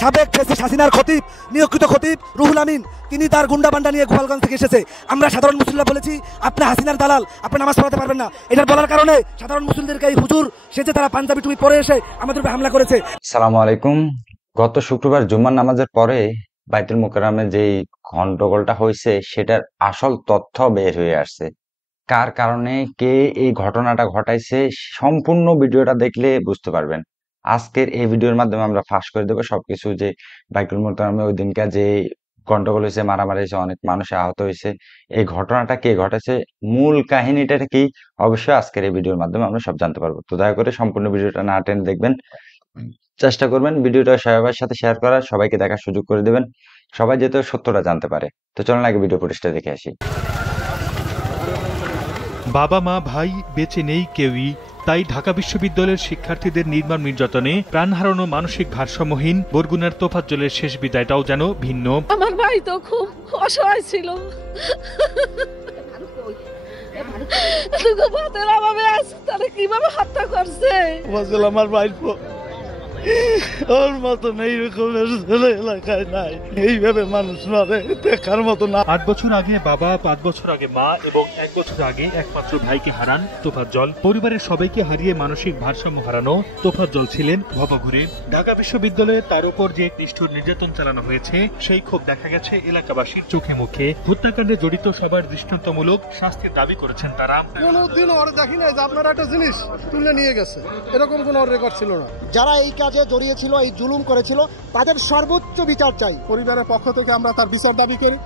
সাবেক ফ্যাসিস্ট হাসিনার খতিব, নিয়োগকৃত খতিব রুহুল আমিন, তিনি তার গুন্ডা বান্ডা নিয়ে গোপালগঞ্জ থেকে এসেছে। আমরা সাধারণ মুসলিমরা বলেছি আপনি হাসিনার দালাল, আপনি নামাজ পড়াতে পারবেন না। এটার বলার কারণে সাধারণ মুসলিমদেরকে এই হুজুর সেজে তারা পাঞ্জাবি টুপি পরে এসে আমাদের উপরে হামলা করেছে। আসসালামু আলাইকুম। গত শুক্রবার জুম্মার নামাজের পরে বাইতুল মোকাররমে যেই গন্ডগোলটা হয়েছে সেটার আসল তথ্য বের হয়ে আসছে। কার কারণে কে এই ঘটনাটা ঘটাইছে সম্পূর্ণ ভিডিওটা দেখলে বুঝতে পারবেন। আজকের এই ভিডিওর মাধ্যমে আমরা ফাঁস করে দেবো সবকিছু, যে বাইতুল মোকাররমে ওই দিনকার যে গন্ডগোল হয়েছে, মারামারি হয়েছে, অনেক মানুষ আহত হয়েছে, এই ঘটনাটা কে ঘটাইছে, মূল কাহিনীটা কি, অবশ্যই আজকের এই ভিডিওর মাধ্যমে আমরা সব জানতে পারবো। তো দয়া করে সম্পূর্ণ ভিডিওটা না টেনে দেখবেন, চেষ্টা করবেন ভিডিওটা সবার সাথে শেয়ার করার, সবাইকে দেখার সুযোগ করে দেবেন, সবাই যাতে সত্যটা জানতে পারে। তো চলুন আগে ভিডিও ফুটেজটা দেখে আসি। বাবা মা ভাই বেঁচে নেই কেউই, তাই ঢাকা বিশ্ববিদ্যালয়ের শিক্ষার্থীদের নির্মম নির্যাতনে প্রাণ হারানো মানসিক ভারসাম্যহীন বরগুনার তোফাজ্জলের শেষ বিদায়টাও যেন ভিন্ন। আমার ভাই তো খুব অসহায় ছিল, কিভাবে হত্যা করছে আমার ভাই, ওর মতন এইরকমের ছেলে এলাকায় নাই, এইভাবে মানুষ মারে দেখার মতো না। 8 বছর আগে বাবা, 5 বছর আগে মা এবং 1 বছর আগে একমাত্র ভাইকে হারান তোফাজ্জল। পরিবারের সবাইকে হারিয়ে মানসিক ভারসাম্য হারানো তোফাজ্জল ছিলেন ভবঘুরে। ঢাকা বিশ্ববিদ্যালয়ে তার উপর যে নিষ্ঠুর নির্যাতন চালানো হয়েছে সেই ক্ষোভ দেখা গেছে এলাকাবাসীর চোখে মুখে। হত্যাকাণ্ডে জড়িত সবার দৃষ্টান্তমূলক শাস্তির দাবি করেছেন তারা। কোনদিন ওর দেখি নাই যে আপনারা একটা জিনিস তুলে নিয়ে গেছে, এরকম কোন রেকর্ড ছিল না। যারা এই কাজে জড়িয়েছিল, এই জুলুম করেছিল, তাদের সর্বোচ্চ বিচার চাই। পরিবারের পক্ষ থেকে আমরা তার বিচার দাবি করি।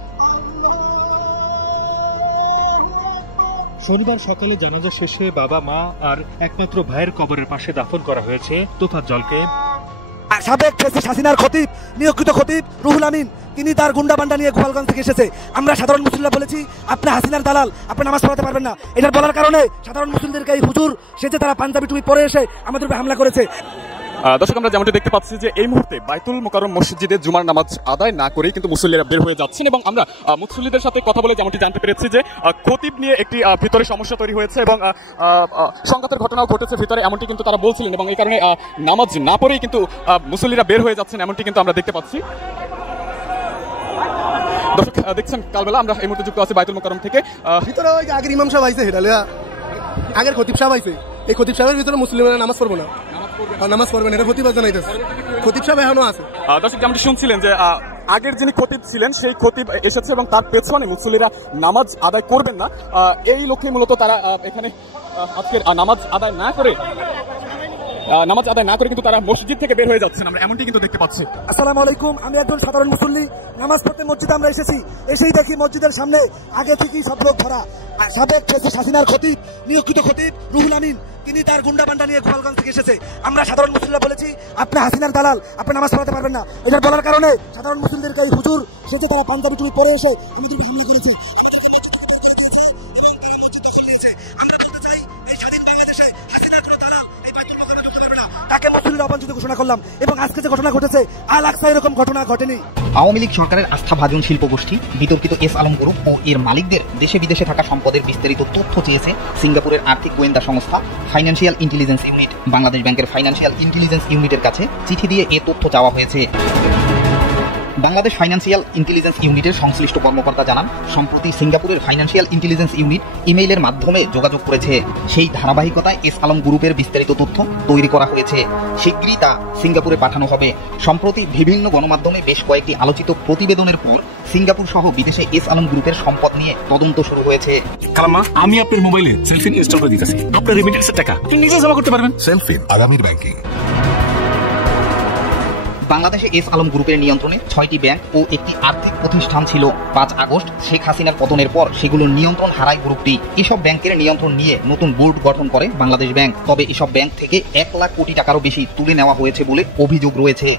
শনিবার সকালে জানাজা শেষে বাবা মা আর একমাত্র ভাইয়ের কবরের পাশে দাফন করা হয়েছে তোফাজ্জলকে। সাবেক ফ্যাসিস্ট হাসিনার খতিব, নিয়োগকৃত খতিব রুহুল আমিন, তিনি তার গুন্ডা বান্ডা নিয়ে গোপালগঞ্জ থেকে এসেছে। আমরা সাধারণ মুসলিমরা বলেছি আপনি হাসিনার দালাল, আপনি নামাজ পড়াতে পারবেন না। এটার বলার কারণে সাধারণ মুসলিমদেরকে এই হুজুর সেজে তারা পাঞ্জাবি টুপি পরে এসে আমাদের উপরে হামলা করেছে। দর্শক, আমরা যেমনটি দেখতে পাচ্ছি যে এই মুহূর্তে বাইতুল মোকাররম মসজিদে জুমার নামাজ আদায় না করেই কিন্তু মুসল্লিরা বের হয়ে যাচ্ছেন, এবং আমরা মুসল্লিদের সাথে কথা বলে যেমনটি জানতে পেরেছি যে খতিব নিয়ে একটি ভিতরে সমস্যা তৈরি হয়েছে এবং সংঘাতের ঘটনাও ঘটেছে ভিতরে, এমনটি কিন্তু তারা বলছিলেন, এবং এই কারণে নামাজ না পড়েই কিন্তু মুসল্লিরা বের হয়ে যাচ্ছেন, এমনটি কিন্তু আমরা দেখতে পাচ্ছি। দর্শক দেখছেন কালবেলা আমরা এই মুহূর্তে যুক্ত আছি বাইতুল মোকাররম থেকে। ভিতরে ওই আগের ইমাম সাহেব আইছে, হেডালিয়া আগের খতিব সাহেব আইছে। এই খতিব সাহেবের ভিতরে মুসলিমরা নামাজ পড়বো না, নামাজ পড়বেন, এটা প্রতিবাদ জানাইতেছে। খতিব সাহেব এখনো আছে। দর্শক যেমনটি শুনছিলেন যে আগের যিনি খতিব ছিলেন সেই খতিব এসেছে এবং তার পেছনে মুসল্লিরা নামাজ আদায় করবেন না, এই লক্ষ্যে মূলত তারা এখানে আজকের নামাজ আদায় না করে কিন্তু তারা মসজিদ থেকে বের হয়ে যাচ্ছেন, আমরা এমনটি কিন্তু দেখতে পাচ্ছি। আসসালামু আলাইকুম, আমি একজন সাধারণ মুসল্লি, নামাজ পড়তে মসজিদে আমরা এসেছি। এসেই দেখি মসজিদের সামনে আগে থেকেই সব লোক ভরা। সাবেক ফ্যাসিস্ট হাসিনার খতিব, নিয়োগকৃত খতিব রুহুল আমিন, তিনি তার গুন্ডা বান্ডা নিয়ে গোপালগঞ্জ থেকে এসেছে। আমরা সাধারণ মুসলিমরা বলেছি আপনি হাসিনার দালাল, আপনি নামাজ পড়াতে পারবেন না। এটার বলার কারণে সাধারণ মুসলিমদেরকে এই হুজুর সেজে তারা পাঞ্জাবি টুপি পরে এসে আমাদের হামলা করেছে। ঘোষণা করলাম, এবং আজকে যে ঘটনা ঘটেছে আল আকসা এরকম ঘটনা ঘটেনি। আওয়ামী লীগ সরকারের আস্থাভাজন শিল্প গোষ্ঠী বিতর্কিত এস আলম গ্রুপ ও এর মালিকদের দেশে বিদেশে থাকা সম্পদের বিস্তারিত তথ্য চেয়েছে সিঙ্গাপুরের আর্থিক গোয়েন্দা সংস্থা ফাইন্যান্সিয়াল ইন্টেলিজেন্স ইউনিট। বাংলাদেশ ব্যাংকের ফাইন্যান্সিয়াল ইন্টেলিজেন্স ইউনিটের কাছে চিঠি দিয়ে এ তথ্য চাওয়া হয়েছে। বাংলাদেশ ফাইন্যান্সিয়াল ইন্টেলিজেন্স ইউনিটের সংশ্লিষ্ট কর্মকর্তা জানান, সম্প্রতি সিঙ্গাপুরের ফাইন্যান্সিয়াল ইন্টেলিজেন্স ইউনিট ইমেইলের মাধ্যমে যোগাযোগ করেছে। সেই ধারাবাহিকতায় এস আলম গ্রুপের বিস্তারিত তথ্য তৈরি করা হয়েছে, শীঘ্রই তা সিঙ্গাপুরে পাঠানো হবে। সম্প্রতি বিভিন্ন গণমাধ্যমে বেশ কয়েকটি আলোচিত প্রতিবেদনের পর সিঙ্গাপুর সহ বিদেশে এস আলম গ্রুপের সম্পদ নিয়ে তদন্ত শুরু হয়েছে। কালামা, আমি আপনার মোবাইলে সেলফিন ইনস্টল করে দিতেছি, আপনার রেমিটেন্সের টাকা নিজে জমা করতে পারবেন। সেলফিন আগামীর ব্যাংকিং। বাংলাদেশে এস আলম গ্রুপের নিয়ন্ত্রণে 6টি ব্যাংক ও একটি আর্থিক প্রতিষ্ঠান ছিল। 5 আগস্ট শেখ হাসিনার পতনের পর সেগুলোর নিয়ন্ত্রণ হারায় গ্রুপটি। এসব ব্যাংকের নিয়ন্ত্রণ নিয়ে নতুন বোর্ড গঠন করে বাংলাদেশ ব্যাংক। তবে এসব ব্যাংক থেকে 1 লাখ কোটি টাকারও বেশি তুলে নেওয়া হয়েছে বলে অভিযোগ রয়েছে।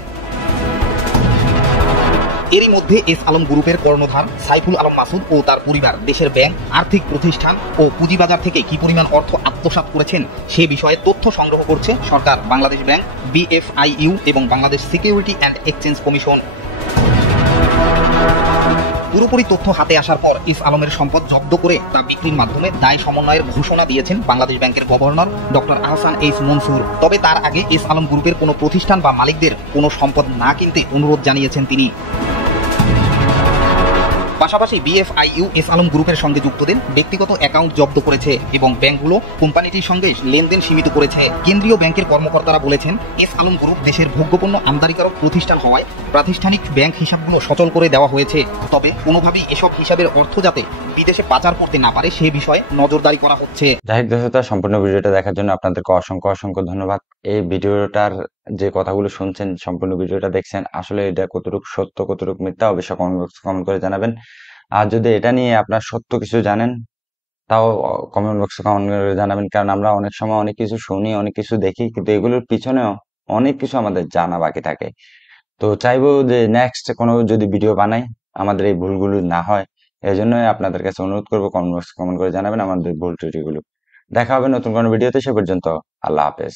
এরই মধ্যে এস আলম গ্রুপের কর্ণধার সাইফুল আলম মাসুদ ও তার পরিবার দেশের ব্যাংক, আর্থিক প্রতিষ্ঠান ও পুঁজিবাজার থেকে কি পরিমাণ অর্থ আত্মসাৎ করেছেন সে বিষয়ে তথ্য সংগ্রহ করছে সরকার, বাংলাদেশ ব্যাংক, বিএফআইইউ এবং Bangladesh security and exchange commission. পুরোপুরি তথ্য হাতে আসার পর এস আলমের সম্পদ জব্দ করে তা বিক্রির মাধ্যমে দায় সমন্বয়ের ঘোষণা দিয়েছেন বাংলাদেশ ব্যাংকের governor doctor Ahsan H Mansur. তবে তার আগে এস আলম গ্রুপের কোনো প্রতিষ্ঠান বা মালিকদের কোনো সম্পদ না কিনতে অনুরোধ জানিয়েছেন তিনি। পাশাপাশি বিএফআইইউ এস আলম গ্রুপের সঙ্গে যুক্তদের ব্যক্তিগত অ্যাকাউন্ট জব্দ করেছে এবং ব্যাংকগুলো কোম্পানিটির সঙ্গে লেনদেন সীমিত করেছে। কেন্দ্রীয় ব্যাংকের কর্মকর্তারা বলেছেন, এস আলম গ্রুপ দেশের ভোগ্যপণ্য আমদানিকারক প্রতিষ্ঠান হওয়ায় প্রাতিষ্ঠানিক ব্যাংক হিসাবগুলো সচল করে দেওয়া হয়েছে। তবে কোনোভাবেই এসব হিসাবের অর্থ যাতে বিদেশে পাচার করতে না পারে সে বিষয়ে নজরদারি করা হচ্ছে। যাই হোক দর্শক, সম্পূর্ণ ভিডিওটা দেখার জন্য আপনাদেরকে অসংখ্য অসংখ্য ধন্যবাদ। এই ভিডিওটার যে কথাগুলো শুনছেন, সম্পূর্ণ ভিডিওটা দেখছেন, আসলে এটা কতটুকু সত্য কতটুকু মিথ্যা অবশ্যই কমেন্ট করে জানাবেন। আর যদি এটা নিয়ে আপনার সত্য কিছু জানেন তাও কমেন্ট বক্সে কমেন্ট করে জানাবেন, কারণ আমরা অনেক সময় অনেক কিছু শুনি, অনেক কিছু দেখি, কিন্তু এগুলোর পিছনেও অনেক কিছু আমাদের জানা বাকি থাকে। তো চাইবো যে নেক্সট কোনো যদি ভিডিও বানাই আমাদের এই ভুলগুলো না হয়, এই জন্যই আপনাদের কাছে অনুরোধ করবো কমেন্ট বক্সে কমেন্ট করে জানাবেন আমাদের ভুল ত্রুটিগুলো। দেখা হবে নতুন কোনো ভিডিওতে, সে পর্যন্ত আল্লাহ হাফেজ।